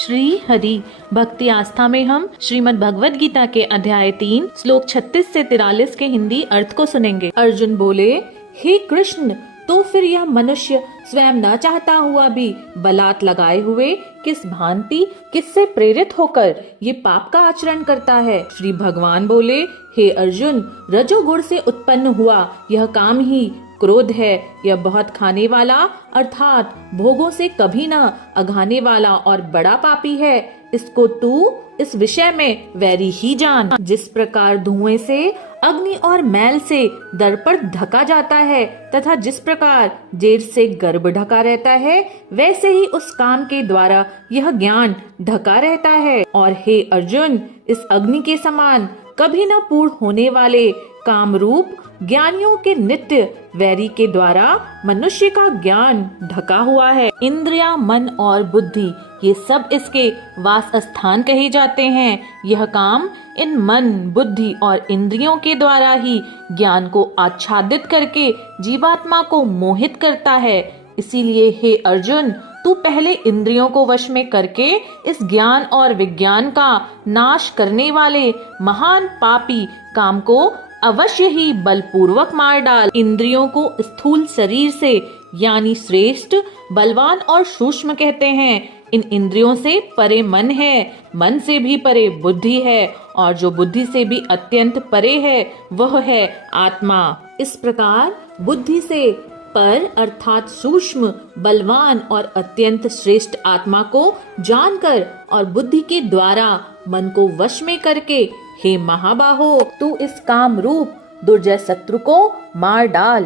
श्री हरि भक्ति आस्था में हम श्रीमद् भगवद गीता के अध्याय 3 श्लोक 36 से 43 के हिंदी अर्थ को सुनेंगे। अर्जुन बोले, हे कृष्ण, तो फिर यह मनुष्य स्वयं न चाहता हुआ भी बलात् लगाए हुए किस भांति, किससे प्रेरित होकर ये पाप का आचरण करता है। श्री भगवान बोले, हे अर्जुन, रजोगुण से उत्पन्न हुआ यह काम ही क्रोध है। यह बहुत खाने वाला अर्थात भोगों से कभी न अघाने वाला और बड़ा पापी है। इसको तू इस विषय में वैरी ही जान। जिस प्रकार धुएं से, अग्नि और मैल से दर्पण ढका जाता है तथा जिस प्रकार जेठ से गर्भ ढका रहता है, वैसे ही उस काम के द्वारा यह ज्ञान ढका रहता है। और हे अर्जुन, इस अग्नि के समान कभी न पूर्ण होने वाले काम रूप ज्ञानियों के नित्य वैरी के द्वारा मनुष्य का ज्ञान ढका हुआ है। इंद्रिया, मन और बुद्धि ये सब इसके वास स्थान कहे जाते हैं। यह काम इन मन, बुद्धि और इंद्रियों के द्वारा ही ज्ञान को आच्छादित करके जीवात्मा को मोहित करता है। इसीलिए हे अर्जुन, तू पहले इंद्रियों को वश में करके इस ज्ञान और विज्ञान का नाश करने वाले महान पापी काम को अवश्य ही बलपूर्वक मार डाल। इंद्रियों को स्थूल शरीर से यानी श्रेष्ठ, बलवान और सूक्ष्म कहते हैं। इन इंद्रियों से परे मन है, मन से भी परे बुद्धि है और जो बुद्धि से भी अत्यंत परे है वह है आत्मा। इस प्रकार बुद्धि से पर अर्थात सूक्ष्म, बलवान और अत्यंत श्रेष्ठ आत्मा को जानकर और बुद्धि के द्वारा मन को वश में करके हे महाबाहो, तू इस काम रूप दुर्जय शत्रु को मार डाल।